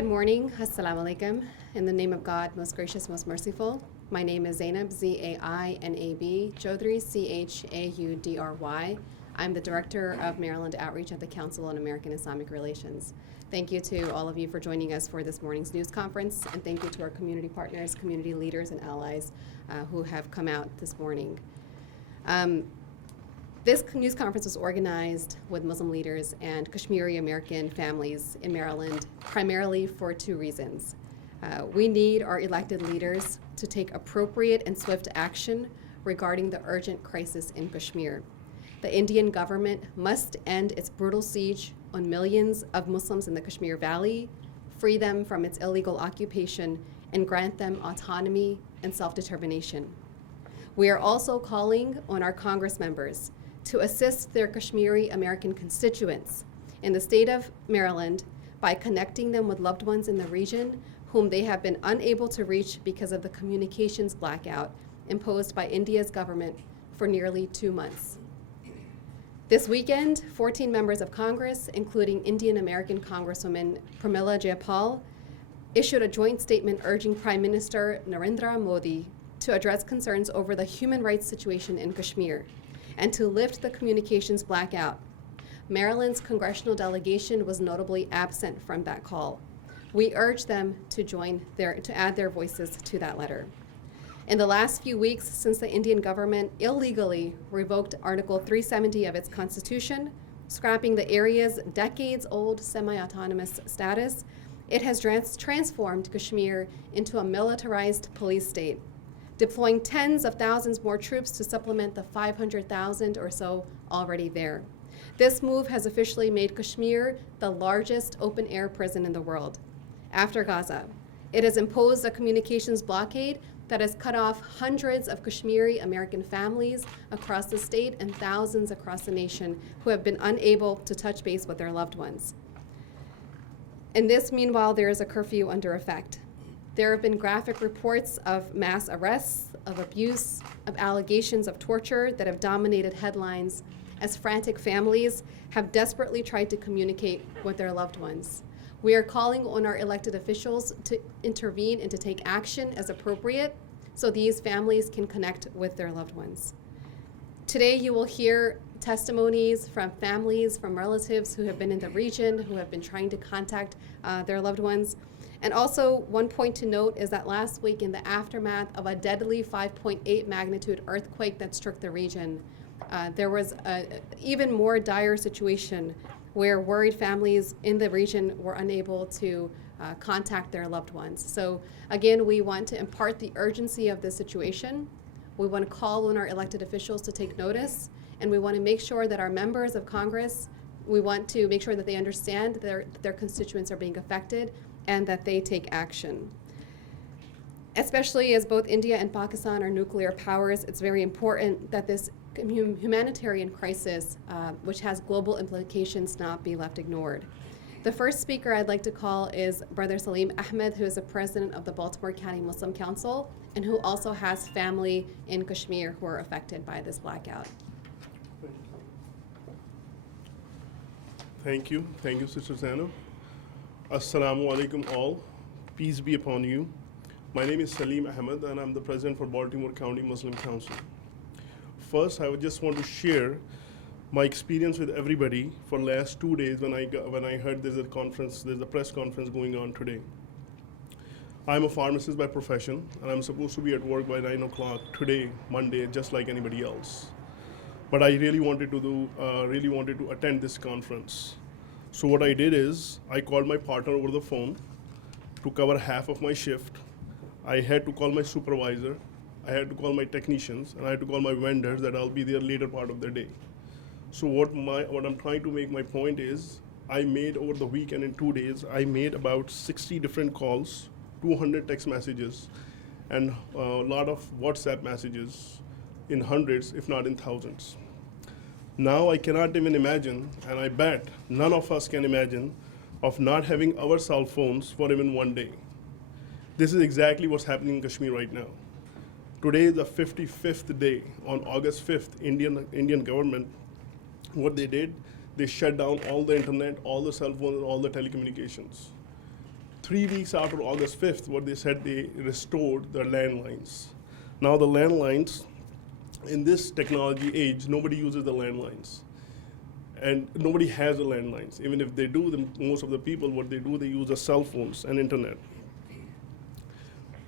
Good morning. Assalamu alaikum. In the name of God, most gracious, most merciful. My name is Zainab, Z-A-I-N-A-B, Chaudhry, C-H-A-U-D-R-Y. I'm the Director of Maryland Outreach at the Council on American Islamic Relations. Thank you to all of you for joining us for this morning's news conference, and thank you to our community partners, community leaders, and allies who have come out this morning. This news conference was organized with Muslim leaders and Kashmiri-American families in Maryland, primarily for two reasons. We need our elected leaders to take appropriate and swift action regarding the urgent crisis in Kashmir. The Indian government must end its brutal siege on millions of Muslims in the Kashmir Valley, free them from its illegal occupation, and grant them autonomy and self-determination. We are also calling on our Congress members to assist their Kashmiri-American constituents in the state of Maryland by connecting them with loved ones in the region whom they have been unable to reach because of the communications blackout imposed by India's government for nearly 2 months. This weekend, 14 members of Congress, including Indian-American Congresswoman Pramila Jayapal, issued a joint statement urging Prime Minister Narendra Modi to address concerns over the human rights situation in Kashmir and to lift the communications blackout. Maryland's congressional delegation was notably absent from that call. We urge them to add their voices to that letter. In the last few weeks, since the Indian government illegally revoked Article 370 of its constitution, scrapping the area's decades-old semi-autonomous status, it has transformed Kashmir into a militarized police state, deploying tens of thousands more troops to supplement the 500,000 or so already there. This move has officially made Kashmir the largest open-air prison in the world, after Gaza. It has imposed a communications blockade that has cut off hundreds of Kashmiri-American families across the state and thousands across the nation who have been unable to touch base with their loved ones. In this, meanwhile, there is a curfew under effect. There have been graphic reports of mass arrests, of abuse, of allegations of torture that have dominated headlines as frantic families have desperately tried to communicate with their loved ones. We are calling on our elected officials to intervene and to take action as appropriate so these families can connect with their loved ones. Today you will hear testimonies from families, from relatives who have been in the region, who have been trying to contact their loved ones. And also, one point to note is that last week, in the aftermath of a deadly 5.8 magnitude earthquake that struck the region, there was an even more dire situation where worried families in the region were unable to contact their loved ones. So again, we want to impart the urgency of this situation. We want to call on our elected officials to take notice, and we want to make sure that our members of Congress, we want to make sure that they understand that their constituents are being affected and that they take action. Especially as both India and Pakistan are nuclear powers, it's very important that this humanitarian crisis, which has global implications, not be left ignored. The first speaker I'd like to call is Brother Salim Ahmed, who is the president of the Baltimore County Muslim Council and who also has family in Kashmir who are affected by this blackout. Thank you, Sister Zainab. Assalamu alaikum all, peace be upon you. My name is Salim Ahmed and I'm the president for Baltimore County Muslim Council. First, I would just want to share my experience with everybody for last 2 days when I heard there's a press conference going on today. I'm a pharmacist by profession and I'm supposed to be at work by 9 o'clock today, Monday, just like anybody else. But I really wanted to attend this conference. So what I did is I called my partner over the phone to cover half of my shift. I had to call my supervisor, I had to call my technicians, and I had to call my vendors that I'll be there later part of the day. So what I'm trying to make my point is, I made over the weekend in 2 days, I made about 60 different calls, 200 text messages, and a lot of WhatsApp messages in hundreds, if not in thousands. Now I cannot even imagine, and I bet none of us can imagine, of not having our cell phones for even 1 day. This is exactly what's happening in Kashmir right now. Today is the 55th day. On August 5th, Indian government, what they did, they shut down all the internet, all the cell phones, and all the telecommunications. 3 weeks after August 5th, what they said, they restored the landlines. Now the landlines, in this technology age, nobody uses the landlines. And nobody has the landlines. Even if they do, most of the people, what they do, they use the cell phones and internet.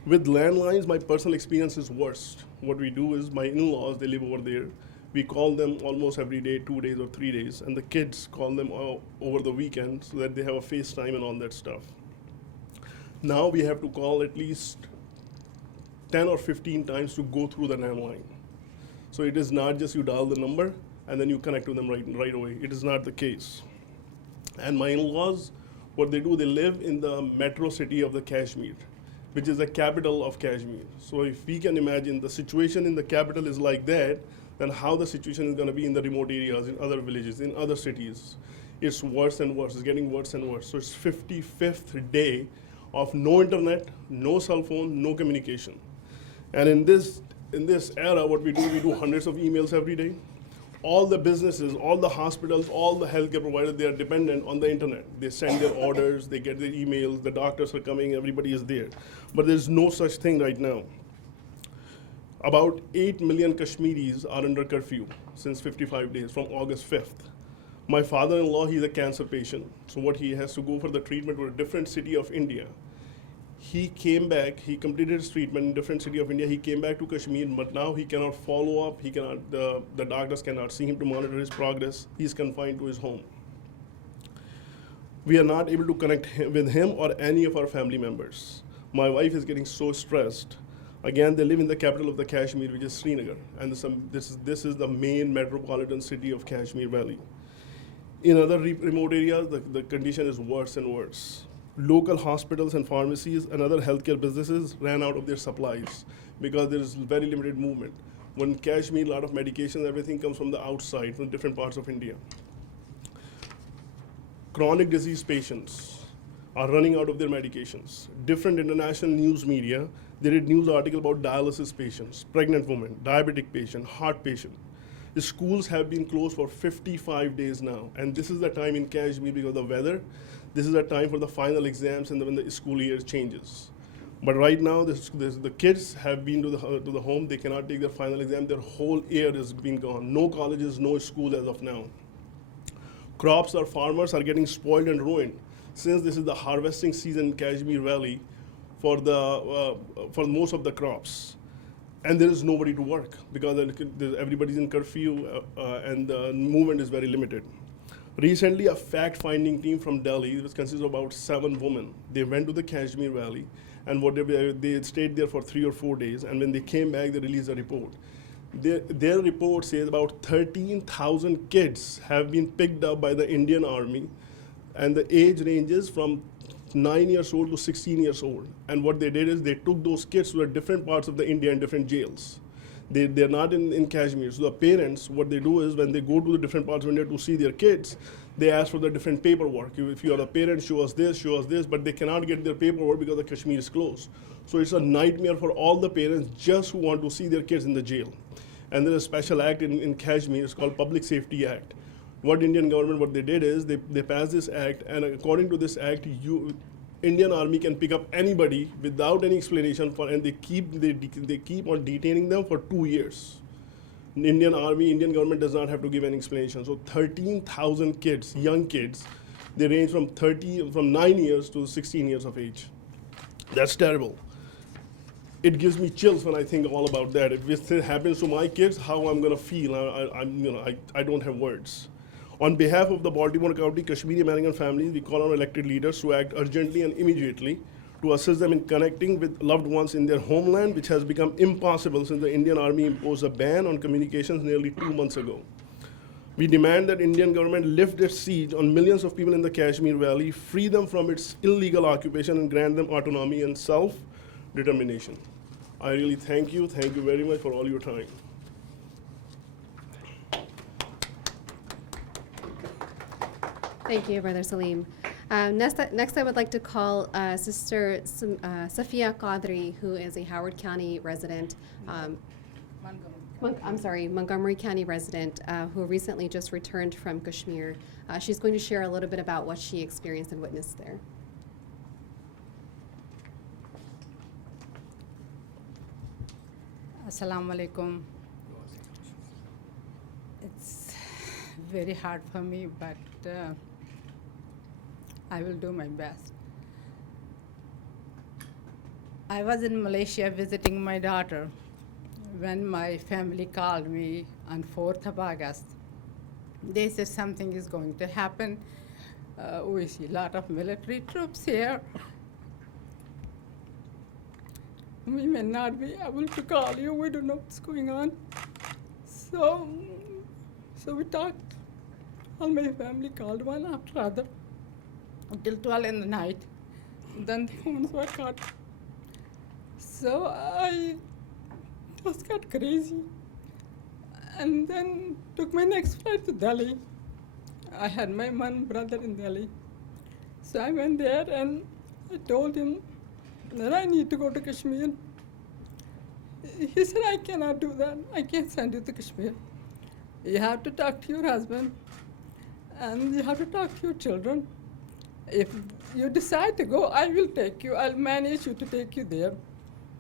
With landlines, my personal experience is worse. What we do is, my in-laws, they live over there. We call them almost every day, 2 days or 3 days, and the kids call them over the weekend so that they have a FaceTime and all that stuff. Now we have to call at least 10 or 15 times to go through the landline. So it is not just you dial the number and then you connect to them right away. It is not the case. And my in-laws, what they do, they live in the metro city of the Kashmir, which is the capital of Kashmir. So if we can imagine the situation in the capital is like that, then how the situation is going to be in the remote areas, in other villages, in other cities. It's worse and worse. It's getting worse and worse. So it's 55th day of no internet, no cell phone, no communication. And in this era, what we do hundreds of emails every day. All the businesses, all the hospitals, all the healthcare providers, they are dependent on the internet. They send their orders, they get their emails, the doctors are coming, everybody is there. But there's no such thing right now. About 8 million Kashmiris are under curfew since 55 days, from August 5th. My father-in-law, he's a cancer patient, so what he has to go for the treatment to a different city of India. He came back, he completed his treatment in a different city of India, he came back to Kashmir, but now he cannot follow up, the doctors cannot see him to monitor his progress, he's confined to his home. We are not able to connect with him or any of our family members. My wife is getting so stressed. Again, they live in the capital of the Kashmir, which is Srinagar, and this is the main metropolitan city of Kashmir Valley. In other remote areas, the condition is worse and worse. Local hospitals and pharmacies and other healthcare businesses ran out of their supplies because there is very limited movement. When Kashmir, a lot of medications, everything comes from the outside, from different parts of India. Chronic disease patients are running out of their medications. Different international news media, they did news article about dialysis patients, pregnant women, diabetic patient, heart patient. The schools have been closed for 55 days now, and this is the time in Kashmir because of the weather. This is the time for the final exams and when the school year changes. But right now, the kids have been to the home. They cannot take their final exam. Their whole year is being gone. No colleges, no school as of now. Crops or farmers are getting spoiled and ruined. Since this is the harvesting season in Kashmir Valley for most of the crops. And there is nobody to work because everybody's in curfew and the movement is very limited. Recently, a fact-finding team from Delhi, which consists of about 7 women, they went to the Kashmir Valley, and they stayed there for 3 or 4 days, and when they came back, they released a report. Their report says about 13,000 kids have been picked up by the Indian Army, and the age ranges from 9 years old to 16 years old. And what they did is they took those kids to the different parts of the India and different jails. They're not in Kashmir. So the parents, what they do is when they go to the different parts of India to see their kids, they ask for the different paperwork. If you are a parent, show us this, but they cannot get their paperwork because the Kashmir is closed. So it's a nightmare for all the parents just who want to see their kids in the jail. And there's a special act in Kashmir, it's called Public Safety Act. What Indian government, what they did is they passed this act, and according to this act, Indian Army can pick up anybody without any explanation and they keep on detaining them for 2 years. Indian government does not have to give any explanation. So 13,000 kids, young kids, they range from 9 years to 16 years of age. That's terrible. It gives me chills when I think all about that. If this happens to my kids, how I'm gonna feel? I don't have words. On behalf of the Baltimore County Kashmiri-American families, we call on elected leaders to act urgently and immediately to assist them in connecting with loved ones in their homeland, which has become impossible since the Indian Army imposed a ban on communications nearly 2 months ago. We demand that Indian government lift its siege on millions of people in the Kashmir Valley, free them from its illegal occupation, and grant them autonomy and self-determination. I really thank you very much for all your time. Thank you, Brother Salim. Next, I would like to call Sister Safia Qadri, who is a Howard County resident, Montgomery County resident, who recently just returned from Kashmir. She's going to share a little bit about what she experienced and witnessed there. Assalamu alaikum. It's very hard for me, but I will do my best. I was in Malaysia visiting my daughter when my family called me on 4th of August. They said something is going to happen. We see a lot of military troops here. We may not be able to call you. We don't know what's going on. So we talked. All my family called one after other until 12 in the night. Then the phones were cut. So I just got crazy. And then took my next flight to Delhi. I had my one brother in Delhi. So I went there and I told him that I need to go to Kashmir. He said, I cannot do that. I can't send you to Kashmir. You have to talk to your husband and you have to talk to your children. If you decide to go, I will take you. I'll manage you to take you there.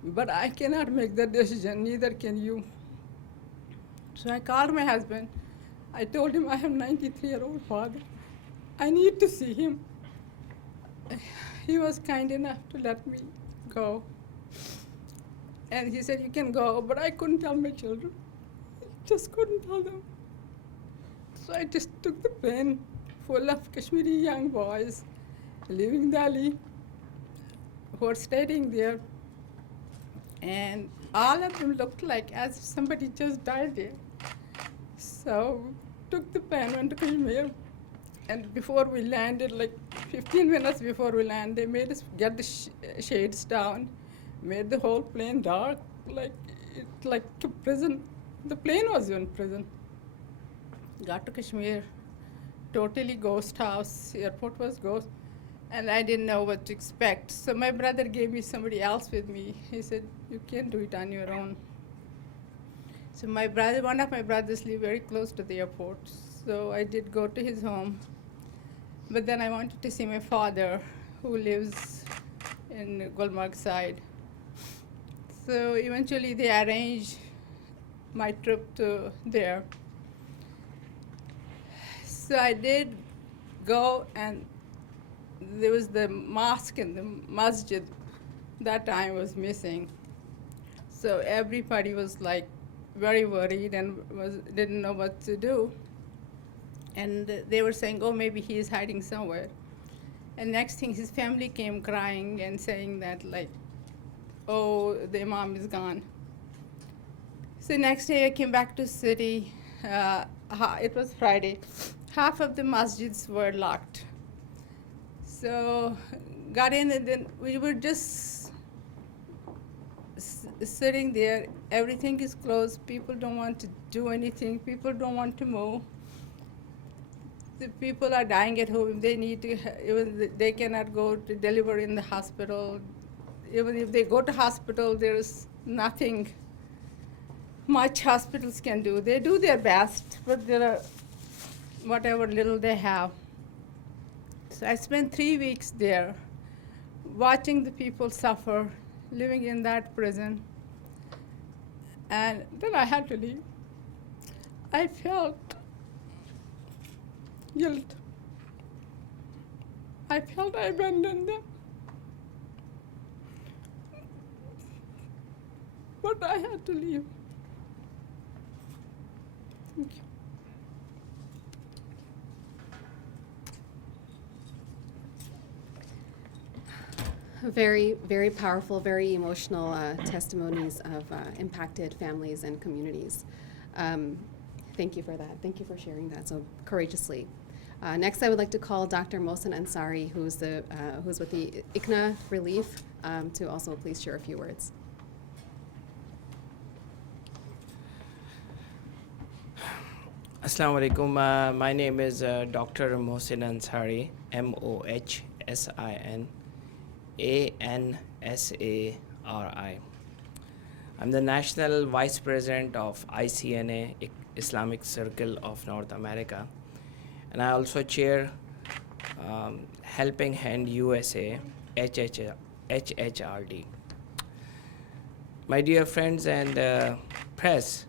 But I cannot make that decision, neither can you. So I called my husband. I told him I have a 93-year-old father. I need to see him. He was kind enough to let me go. And he said, you can go, but I couldn't tell my children. I just couldn't tell them. So I just took the plane full of Kashmiri young boys living in Delhi who were studying there. And all of them looked like as if somebody just died there. So took the plane, went to Kashmir. And before we landed, like 15 minutes before we landed, they made us get the shades down, made the whole plane dark, like a prison. The plane was in prison. Got to Kashmir, totally ghost house, airport was ghost, and I didn't know what to expect. So my brother gave me somebody else with me. He said, you can't do it on your own. So my brother, one of my brothers lived very close to the airport, so I did go to his home. But then I wanted to see my father, who lives in Gulmarg side. So eventually they arranged my trip to there. So I did go, and there was the mosque and the masjid that time was missing. So everybody was like very worried and didn't know what to do. And they were saying, oh, maybe he is hiding somewhere. And next thing, his family came crying and saying that, like, oh, the imam is gone. So next day I came back to city. It was Friday. Half of the masjids were locked. So got in, and then we were just sitting there. Everything is closed. People don't want to do anything. People don't want to move. The people are dying at home. They need to, even they cannot go to deliver in the hospital. Even if they go to hospital, there's nothing much hospitals can do. They do their best, but there are whatever little they have. So I spent 3 weeks there, watching the people suffer, living in that prison. And then I had to leave. I felt guilt. I felt I abandoned them. But I had to leave. Thank you. Very, very powerful, very emotional testimonies of impacted families and communities. Thank you for that. Thank you for sharing that so courageously. Next, I would like to call Dr. Mohsen Ansari, who's with the ICNA Relief, to also please share a few words. Assalamu alaikum. My name is Dr. Mohsen Ansari, Mohsin I'm the National Vice President of ICNA, Islamic Circle of North America, and I also chair Helping Hand USA, HHRD. my dear friends and press,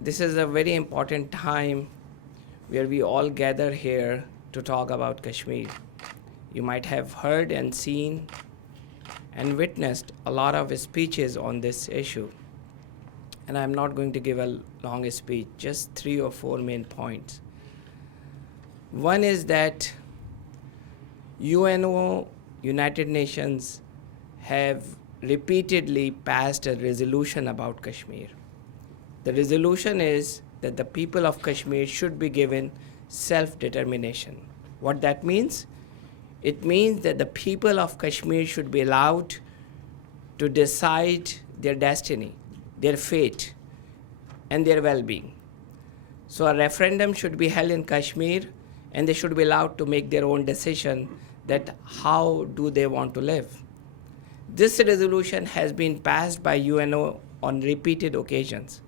this is a very important time where we all gather here to talk about Kashmir. You might have heard and seen and witnessed a lot of speeches on this issue. And I'm not going to give a long speech, just 3 or 4 main points. One is that UNO, United Nations, have repeatedly passed a resolution about Kashmir. The resolution is that the people of Kashmir should be given self-determination. What that means? It means that the people of Kashmir should be allowed to decide their destiny, their fate, and their well-being. So a referendum should be held in Kashmir, and they should be allowed to make their own decision that how do they want to live. This resolution has been passed by UNO on repeated occasions.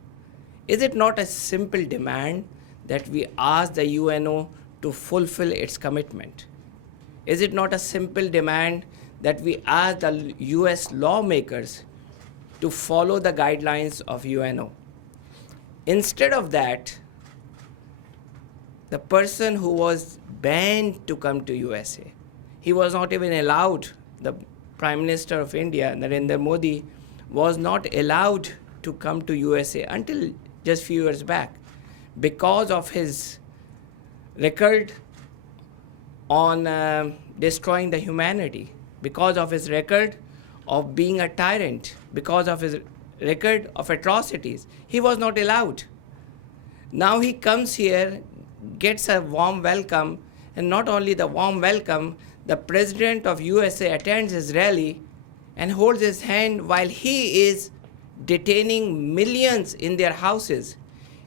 Is it not a simple demand that we ask the UNO to fulfill its commitment? Is it not a simple demand that we ask the US lawmakers to follow the guidelines of UNO? Instead of that, the person who was banned to come to USA, he was not even allowed, the Prime Minister of India, Narendra Modi, was not allowed to come to USA until just few years back because of his record on destroying the humanity, because of his record of being a tyrant, because of his record of atrocities. He was not allowed. Now he comes here, gets a warm welcome, and not only the warm welcome, the President of USA attends his rally and holds his hand while he is detaining millions in their houses.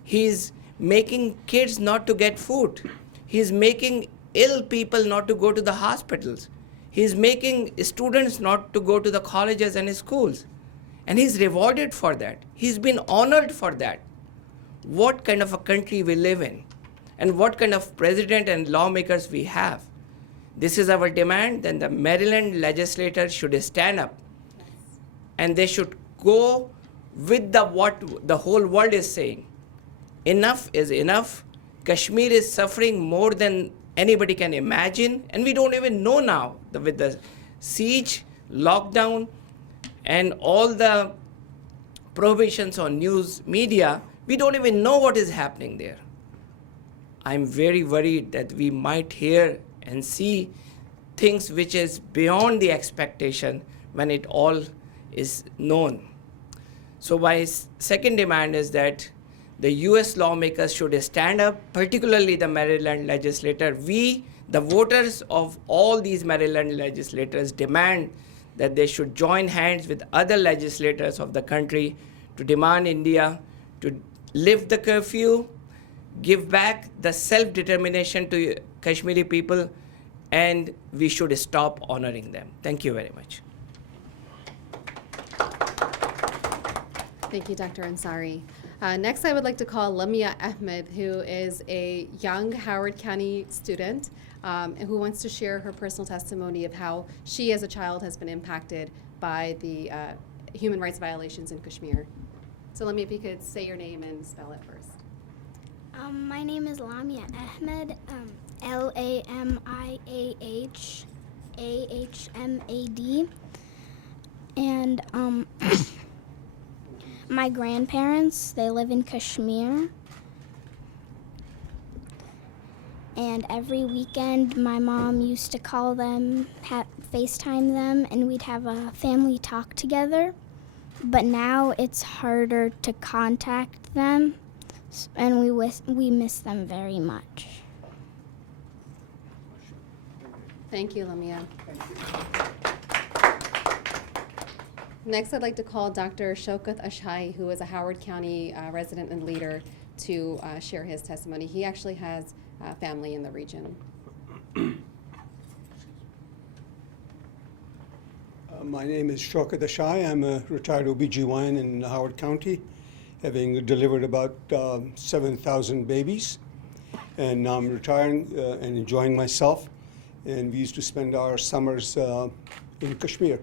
He's making kids not to get food. He's making ill people not to go to the hospitals. He's making students not to go to the colleges and schools. And he's rewarded for that. He's been honored for that. What kind of a country we live in, and what kind of president and lawmakers we have. This is our demand. Then the Maryland legislators should stand up, and they should go with what the whole world is saying. Enough is enough. Kashmir is suffering more than anybody can imagine, and we don't even know now with the siege, lockdown, and all the prohibitions on news media, we don't even know what is happening there. I'm very worried that we might hear and see things which is beyond the expectation when it all is known. So my second demand is that the US lawmakers should stand up, particularly the Maryland legislator. We, the voters of all these Maryland legislators, demand that they should join hands with other legislators of the country to demand India to lift the curfew, give back the self-determination to Kashmiri people, and we should stop honoring them. Thank you very much. Thank you, Dr. Ansari. Next, I would like to call Lamia Ahmed, who is a young Howard County student and who wants to share her personal testimony of how she as a child has been impacted by the human rights violations in Kashmir. So Lamia, if you could say your name and spell it first. My name is Lamia Ahmed, Lamiahahmad, and my grandparents, they live in Kashmir, and every weekend my mom used to call them, FaceTime them, and we'd have a family talk together. But now it's harder to contact them, and we miss them very much. Thank you, Lamia. Next, I'd like to call Dr. Shaukat Ashai, who is a Howard County resident and leader, to share his testimony. He actually has family in the region. My name is Shaukat Ashai. I'm a retired OBGYN in Howard County, having delivered about 7,000 babies. And now I'm retiring and enjoying myself. And we used to spend our summers in Kashmir.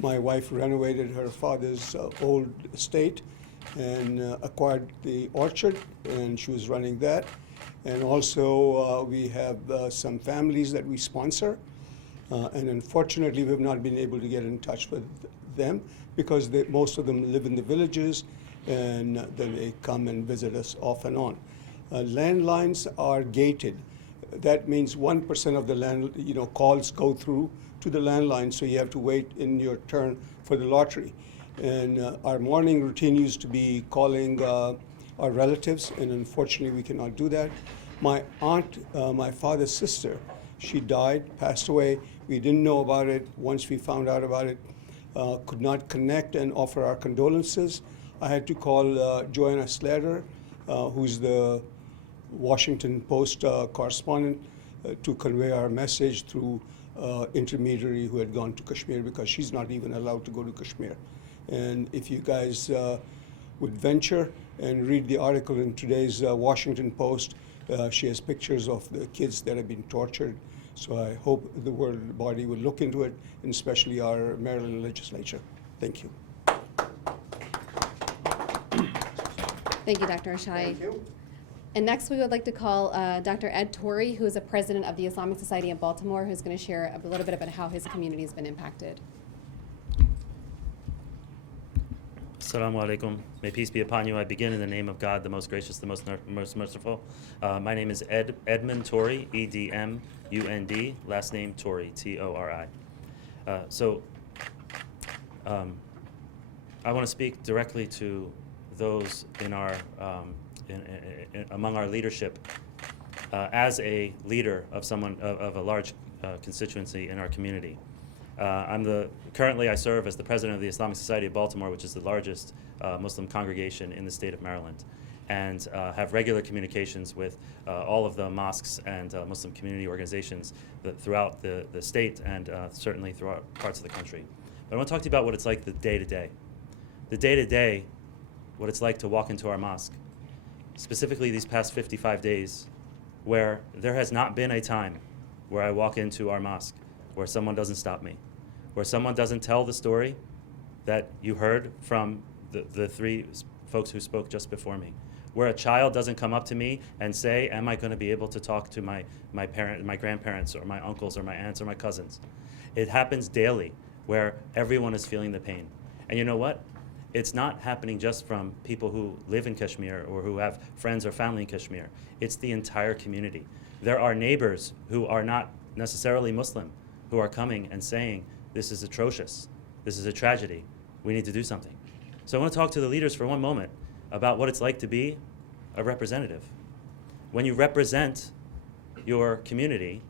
My wife renovated her father's old estate and acquired the orchard, and she was running that. And also, we have some families that we sponsor, and unfortunately, we've not been able to get in touch with them because most of them live in the villages, and then they come and visit us off and on. Landlines are gated. That means 1% of the calls go through to the landline, so you have to wait in your turn for the lottery. And our morning routine used to be calling our relatives, and unfortunately we cannot do that. My aunt, my father's sister, she died, passed away. We didn't know about it. Once we found out about it, could not connect and offer our condolences. I had to call Joanna Slater, who's the Washington Post correspondent, to convey our message through intermediary who had gone to Kashmir, because she's not even allowed to go to Kashmir. And if you guys would venture and read the article in today's Washington Post, she has pictures of the kids that have been tortured. So I hope the world body will look into it, and especially our Maryland legislature. Thank you. Thank you, Dr. Ashai. Thank you. And next, we would like to call Dr. Ed Torrey, who is a president of the Islamic Society of Baltimore, who's going to share a little bit about how his community has been impacted. Assalamu alaikum. May peace be upon you. I begin in the name of God, the most gracious, the most merciful. My name is Edmund Torrey, E-D-M-U-N-D, last name Torrey, T-O-R-I. I want to speak directly to those in our among our leadership as a leader of of a large constituency in our community. Currently I serve as the president of the Islamic Society of Baltimore, which is the largest Muslim congregation in the state of Maryland, and have regular communications with all of the mosques and Muslim community organizations throughout the state and certainly throughout parts of the country. But I want to talk to you about what it's like the day-to-day. The day-to-day, what it's like to walk into our mosque, specifically these past 55 days, where there has not been a time where I walk into our mosque where someone doesn't stop me, where someone doesn't tell the story that you heard from the three folks who spoke just before me, where a child doesn't come up to me and say, am I going to be able to talk to my grandparents or my uncles or my aunts or my cousins? It happens daily, where everyone is feeling the pain. And you know what? It's not happening just from people who live in Kashmir or who have friends or family in Kashmir. It's the entire community. There are neighbors who are not necessarily Muslim who are coming and saying, this is atrocious, this is a tragedy, we need to do something. So I want to talk to the leaders for one moment about what it's like to be a representative. When you represent your community,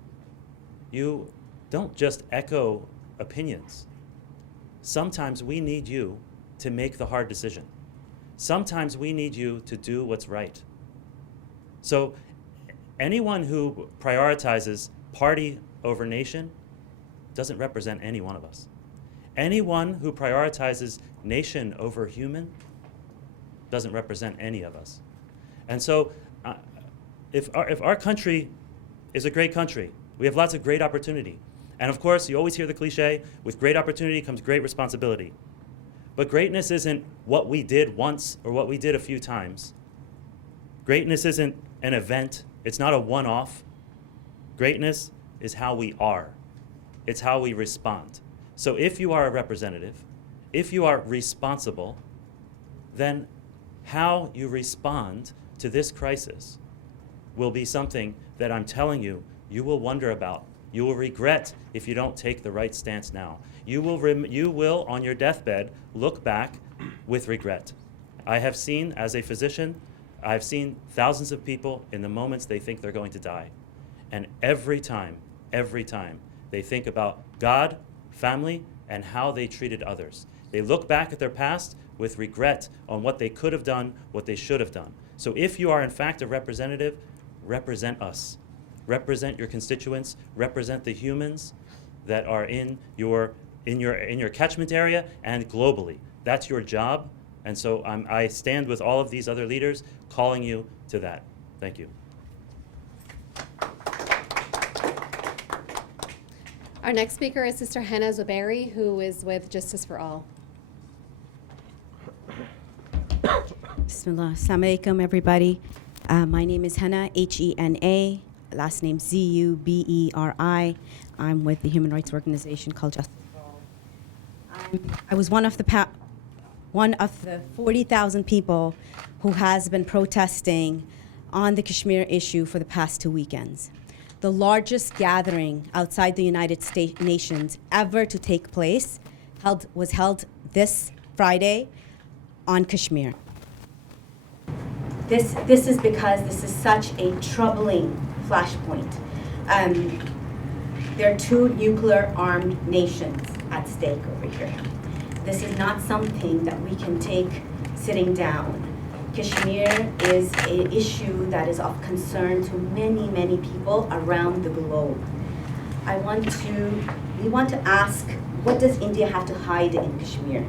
you don't just echo opinions. Sometimes we need you to make the hard decision. Sometimes we need you to do what's right. So anyone who prioritizes party over nation doesn't represent any one of us. Anyone who prioritizes nation over human doesn't represent any of us. And so if our country is a great country, we have lots of great opportunity. And of course, you always hear the cliche, with great opportunity comes great responsibility. But greatness isn't what we did once or what we did a few times. Greatness isn't an event. It's not a one-off. Greatness is how we are. It's how we respond. So if you are a representative, if you are responsible, then how you respond to this crisis will be something that I'm telling you, you will wonder about. You will regret if you don't take the right stance now. You will, on your deathbed, look back with regret. I have seen, as a physician, I've seen thousands of people in the moments they think they're going to die. And every time, they think about God, family, and how they treated others. They look back at their past with regret on what they could have done, what they should have done. So if you are in fact a representative, represent us. Represent your constituents, represent the humans that are in your catchment area and globally. That's your job. And so I stand with all of these other leaders calling you to that. Thank you. Our next speaker is Sister Hannah Zuberi, who is with Justice for All. Bismillah. Assalamu alaikum, everybody. My name is Hannah, Hena, last name Zuberi. I'm with the human rights organization called Justice for All. I was one of the 40,000 people who has been protesting on the Kashmir issue for the past 2 weekends. The largest gathering outside the United Nations ever to take place was held this Friday on Kashmir. This is because this is such a troubling flashpoint. There are 2 nuclear-armed nations at stake over here. This is not something that we can take sitting down. Kashmir is an issue that is of concern to many, many people around the globe. We want to ask, what does India have to hide in Kashmir?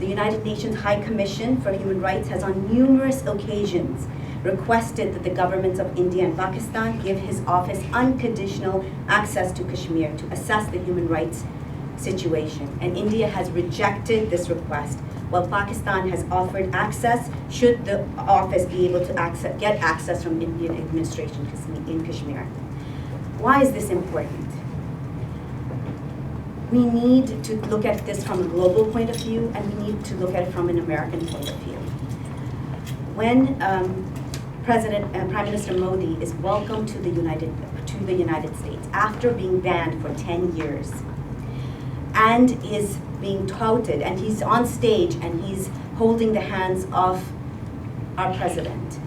The United Nations High Commission for Human Rights has on numerous occasions requested that the governments of India and Pakistan give his office unconditional access to Kashmir to assess the human rights situation. And India has rejected this request, while Pakistan has offered access should the office be able to get access from Indian administration in Kashmir. Why is this important? We need to look at this from a global point of view, and we need to look at it from an American point of view. When Prime Minister Modi is welcomed to the United States after being banned for 10 years, and is being touted, and he's on stage and he's holding the hands of our president,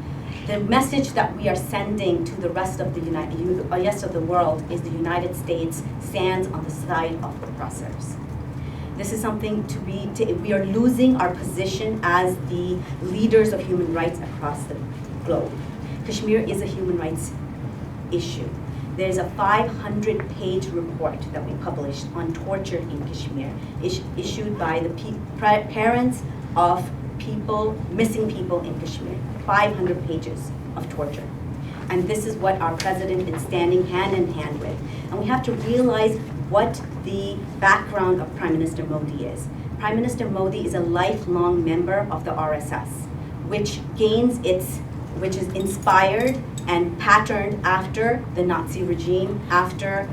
the message that we are sending to the rest of the world is the United States stands on the side of the oppressors. This is something we are losing our position as the leaders of human rights across the globe. Kashmir is a human rights issue. There's a 500-page report that we published on torture in Kashmir, issued by the parents of missing people in Kashmir. 500 pages of torture. And this is what our president is standing hand in hand with. And we have to realize what the background of Prime Minister Modi is. Prime Minister Modi is a lifelong member of the RSS, which is inspired and patterned after the Nazi regime, after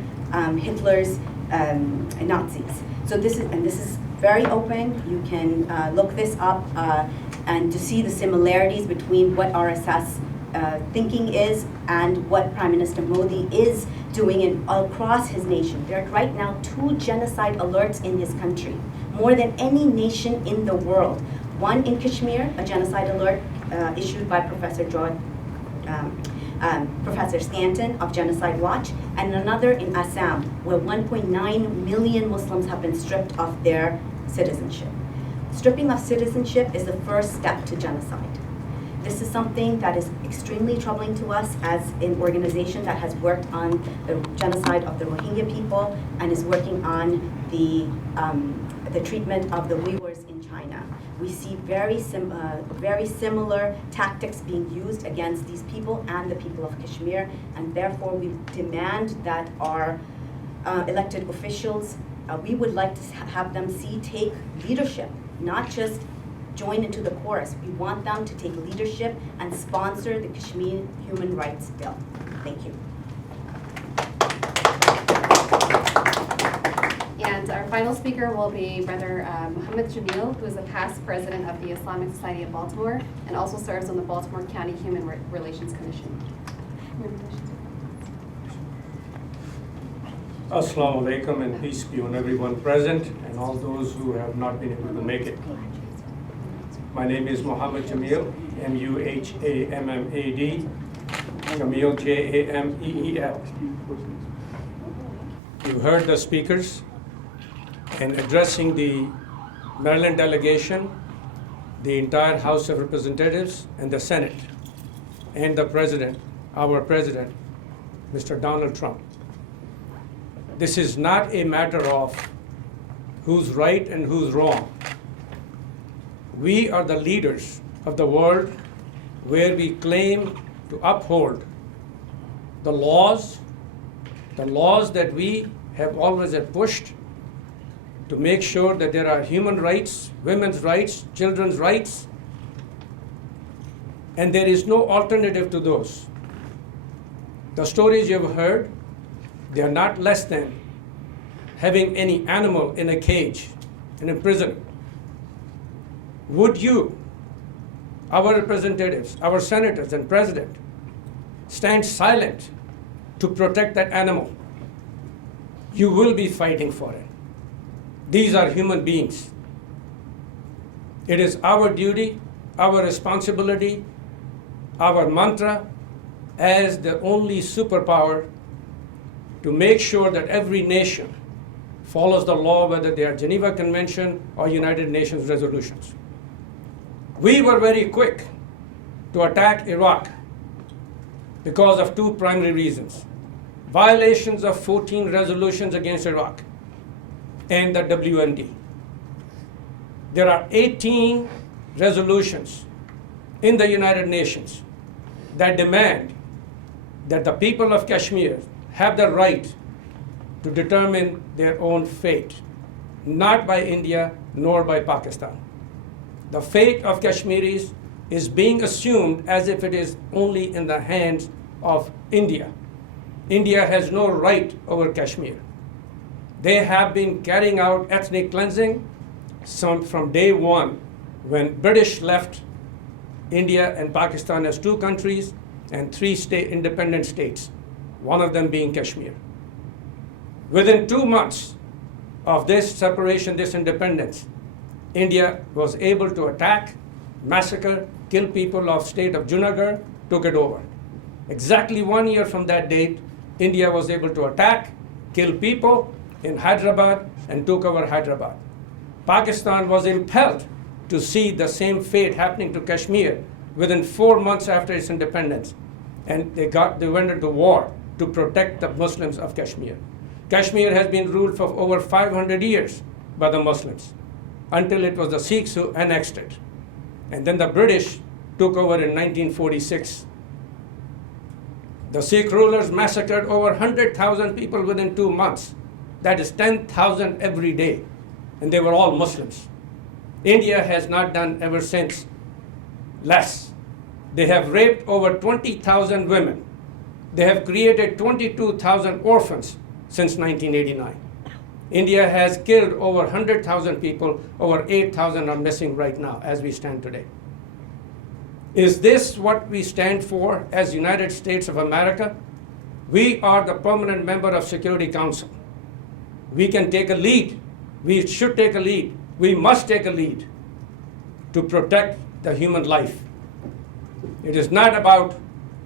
Hitler's Nazis. So this is very open. You can look this up and to see the similarities between what RSS thinking is and what Prime Minister Modi is doing across his nation. There are right now 2 genocide alerts in his country, more than any nation in the world. One in Kashmir, a genocide alert issued by Professor Stanton of Genocide Watch, and another in Assam, where 1.9 million Muslims have been stripped of their citizenship. Stripping of citizenship is the first step to genocide. This is something that is extremely troubling to us as an organization that has worked on the genocide of the Rohingya people and is working on the treatment of the Uyghurs in China. We see very similar tactics being used against these people and the people of Kashmir, and therefore we demand that our elected officials, we would like to have them take leadership, not just join into the chorus. We want them to take leadership and sponsor the Kashmir Human Rights Bill. Thank you. And our final speaker will be Brother Muhammad Jamil, who is the past president of the Islamic Society of Baltimore and also serves on the Baltimore County Human Relations Commission. Assalamu alaikum and peace be on everyone present and all those who have not been able to make it. My name is Muhammad Jamil, M-U-H-A-M-M-A-D, Jamil, J-A-M-E-E-L. You heard the speakers, and addressing the Maryland delegation, the entire House of Representatives, and the Senate, and the President, our President, Mr. Donald Trump. This is not a matter of who's right and who's wrong. We are the leaders of the world where we claim to uphold the laws that we have always pushed to make sure that there are human rights, women's rights, children's rights, and there is no alternative to those. The stories you have heard, they are not less than having any animal in a cage and in prison. Would you, our representatives, our senators and president, stand silent to protect that animal? You will be fighting for it. These are human beings. It is our duty, our responsibility, our mantra as the only superpower to make sure that every nation follows the law, whether they are Geneva Convention or United Nations resolutions. We were very quick to attack Iraq because of two primary reasons: violations of 14 resolutions against Iraq and the WMD. There are 18 resolutions in the United Nations that demand that the people of Kashmir have the right to determine their own fate, not by India nor by Pakistan. The fate of Kashmiris is being assumed as if it is only in the hands of India. India has no right over Kashmir. They have been carrying out ethnic cleansing from day one, when British left India and Pakistan as two countries and three independent states, one of them being Kashmir. Within 2 months of this separation, this independence, India was able to attack, massacre, kill people of state of Junagadh, took it over. Exactly 1 year from that date, India was able to attack, kill people in Hyderabad, and took over Hyderabad. Pakistan was impelled to see the same fate happening to Kashmir within 4 months after its independence, and they went into war to protect the Muslims of Kashmir. Kashmir has been ruled for over 500 years by the Muslims, until it was the Sikhs who annexed it. And then the British took over in 1946. The Sikh rulers massacred over 100,000 people within 2 months. That is 10,000 every day. And they were all Muslims. India has not done ever since less. They have raped over 20,000 women. They have created 22,000 orphans since 1989. India has killed over 100,000 people, over 8,000 are missing right now as we stand today. Is this what we stand for as United States of America? We are the permanent member of Security Council. We can take a lead. We should take a lead. We must take a lead to protect the human life. It is not about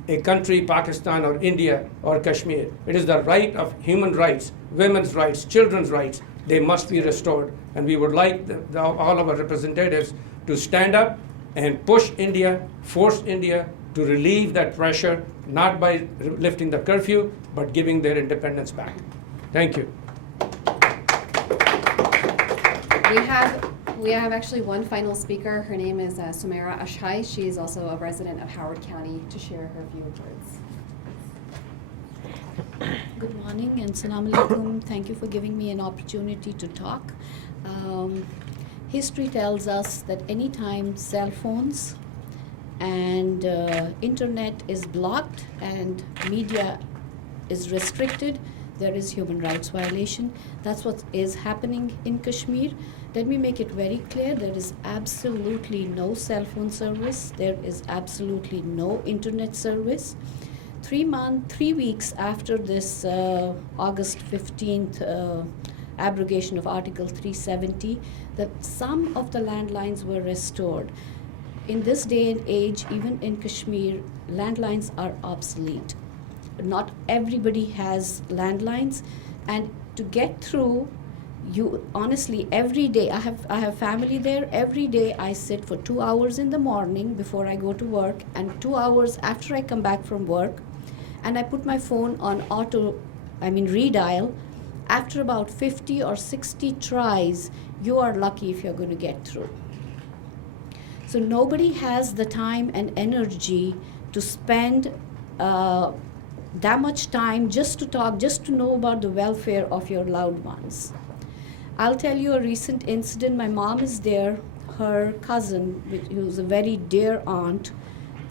a country, Pakistan or India or Kashmir. It is the right of human rights, women's rights, children's rights. They must be restored. And we would like all of our representatives to stand up and push India, force India to relieve that pressure, not by lifting the curfew, but giving their independence back. Thank you. We have actually one final speaker. Her name is Sumaira Ashai. She is also a resident of Howard County, to share her few words. Good morning and Assalamu alaikum. Thank you for giving me an opportunity to talk. History tells us that anytime cell phones and internet is blocked and media is restricted, there is human rights violation. That's what is happening in Kashmir. Let me make it very clear, there is absolutely no cell phone service. There is absolutely no internet service. 3 weeks after this August 15th abrogation of Article 370, that some of the landlines were restored. In this day and age, even in Kashmir, landlines are obsolete. Not everybody has landlines, and to get through, you honestly, every day, I have family there. Every day I sit for 2 hours in the morning before I go to work, and 2 hours after I come back from work, and I put my phone on redial. After about 50 or 60 tries, you are lucky if you're going to get through. So nobody has the time and energy to spend that much time just to talk, just to know about the welfare of your loved ones. I'll tell you a recent incident. My mom is there. Her cousin, who's a very dear aunt,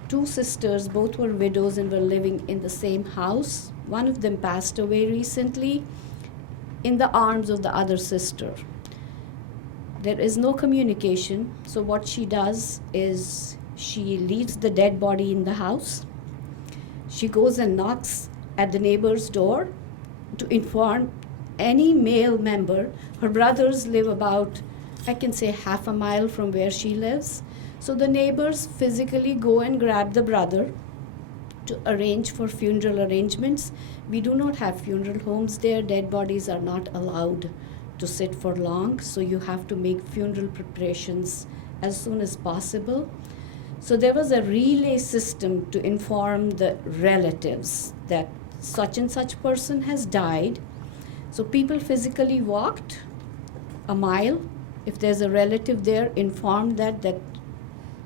two sisters, both were widows and were living in the same house. One of them passed away recently in the arms of the other sister. There is no communication, so what she does is she leaves the dead body in the house. She goes and knocks at the neighbor's door to inform any male member. Her brothers live about, I can say, half a mile from where she lives. So the neighbors physically go and grab the brother to arrange for funeral arrangements. We do not have funeral homes there. Dead bodies are not allowed to sit for long, so you have to make funeral preparations as soon as possible. So there was a relay system to inform the relatives that such and such person has died. So people physically walked a mile. If there's a relative there, informed that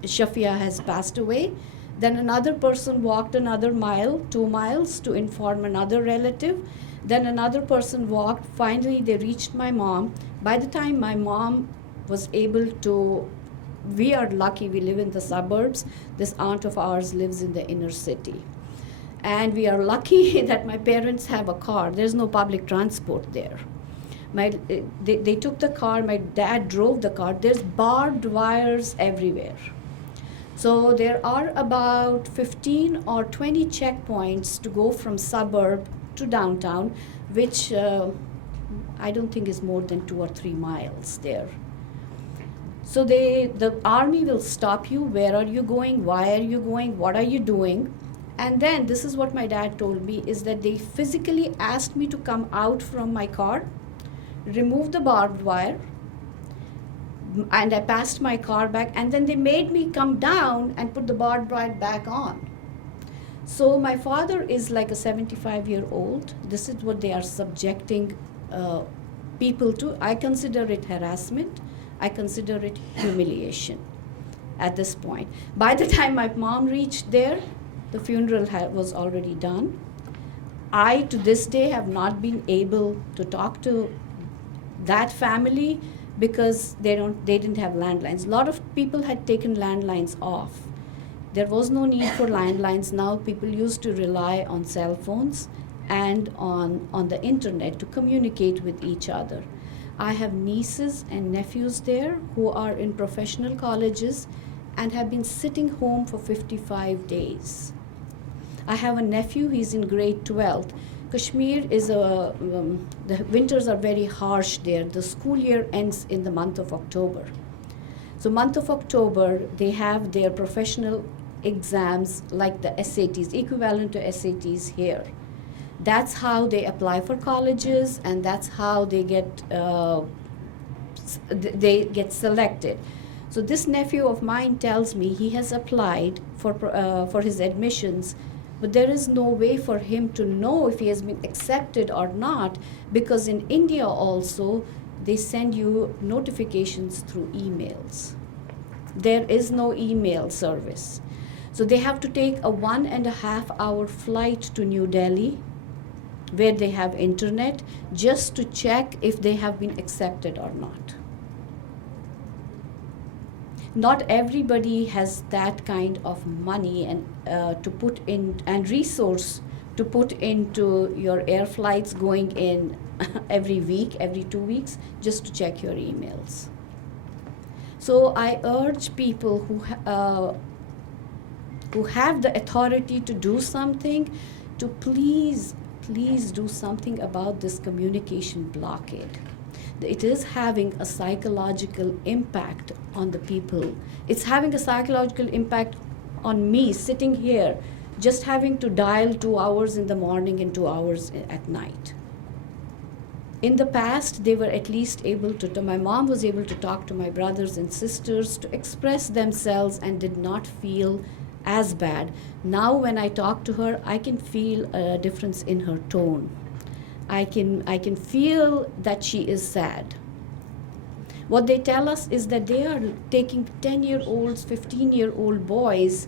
Shafia has passed away. Then another person walked another mile, 2 miles, to inform another relative. Then another person walked. Finally, they reached my mom. By the time my mom was able to, we are lucky, we live in the suburbs. This aunt of ours lives in the inner city. And we are lucky that my parents have a car. There's no public transport there. They took the car, my dad drove the car. There's barbed wires everywhere. So there are about 15 or 20 checkpoints to go from suburb to downtown, which I don't think is more than 2 or 3 miles there. So the army will stop you. Where are you going? Why are you going? What are you doing? And then this is what my dad told me, is that they physically asked me to come out from my car, remove the barbed wire, and I passed my car back, and then they made me come down and put the barbed wire back on. So my father is like a 75-year-old. This is what they are subjecting people to. I consider it harassment. I consider it humiliation at this point. By the time my mom reached there, the funeral was already done. I, to this day, have not been able to talk to that family because they didn't have landlines. A lot of people had taken landlines off. There was no need for landlines. Now people used to rely on cell phones and on the internet to communicate with each other. I have nieces and nephews there who are in professional colleges and have been sitting home for 55 days. I have a nephew, he's in grade 12th. Kashmir is the winters are very harsh there. The school year ends in the month of October. So month of October, they have their professional exams like the SATs, equivalent to SATs here. That's how they apply for colleges, and that's how they get selected. So this nephew of mine tells me he has applied for his admissions, but there is no way for him to know if he has been accepted or not, because in India also they send you notifications through emails. There is no email service. So they have to take a 1.5-hour flight to New Delhi, where they have internet, just to check if they have been accepted or not. Not everybody has that kind of money and to put in and resource to put into your air flights going in every week, every 2 weeks, just to check your emails. So I urge people who have the authority to do something to please do something about this communication blockade. It is having a psychological impact on the people. It's having a psychological impact on me sitting here, just having to dial 2 hours in the morning and 2 hours at night. In the past, they were at least able to, my mom was able to talk to my brothers and sisters, to express themselves, and did not feel as bad. Now when I talk to her, I can feel a difference in her tone. I can feel that she is sad. What they tell us is that they are taking 10-year-olds, 15-year-old boys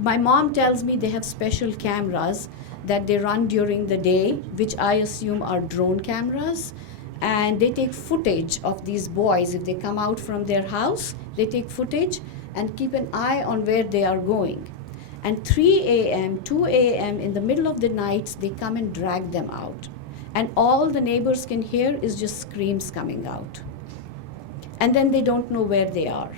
My mom tells me they have special cameras that they run during the day, which I assume are drone cameras. And they take footage of these boys. If they come out from their house, they take footage and keep an eye on where they are going. And 3 a.m., 2 a.m., in the middle of the night, they come and drag them out. And all the neighbors can hear is just screams coming out. And then they don't know where they are.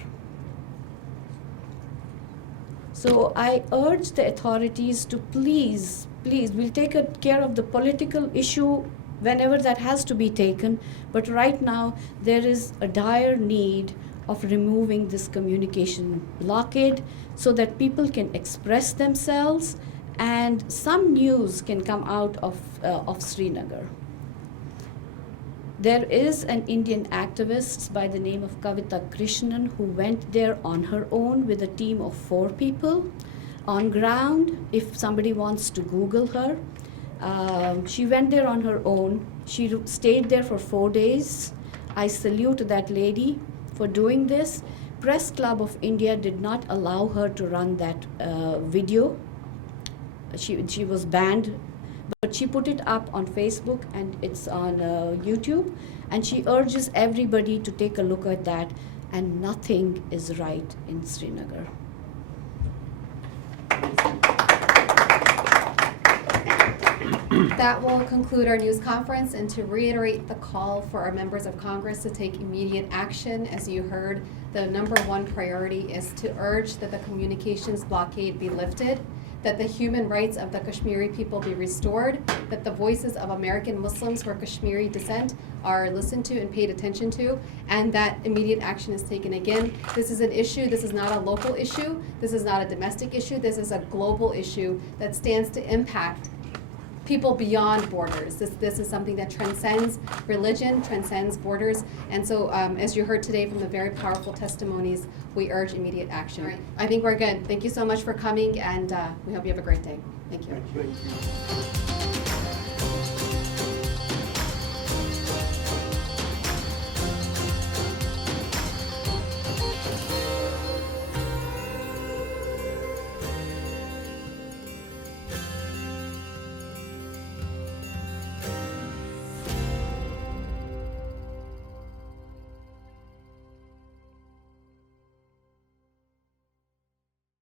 So I urge the authorities to please, we'll take care of the political issue whenever that has to be taken, but right now there is a dire need of removing this communication blockade so that people can express themselves and some news can come out of Srinagar. There is an Indian activist by the name of Kavita Krishnan who went there on her own with a team of 4 people on ground. If somebody wants to Google her, she went there on her own. She stayed there for 4 days. I salute that lady for doing this. Press Club of India did not allow her to run that video. She was banned, but she put it up on Facebook and it's on YouTube. And she urges everybody to take a look at that. And nothing is right in Srinagar. That will conclude our news conference, and to reiterate the call for our members of Congress to take immediate action, as you heard, the #1 priority is to urge that the communications blockade be lifted, that the human rights of the Kashmiri people be restored, that the voices of American Muslims who are Kashmiri descent are listened to and paid attention to, and that immediate action is taken. Again, this is an issue, this is not a local issue, this is not a domestic issue, this is a global issue that stands to impact people beyond borders. This is something that transcends religion, transcends borders, and so as you heard today from the very powerful testimonies, we urge immediate action. Right. I think we're good. Thank you so much for coming, and we hope you have a great day. Thank you. Thank you.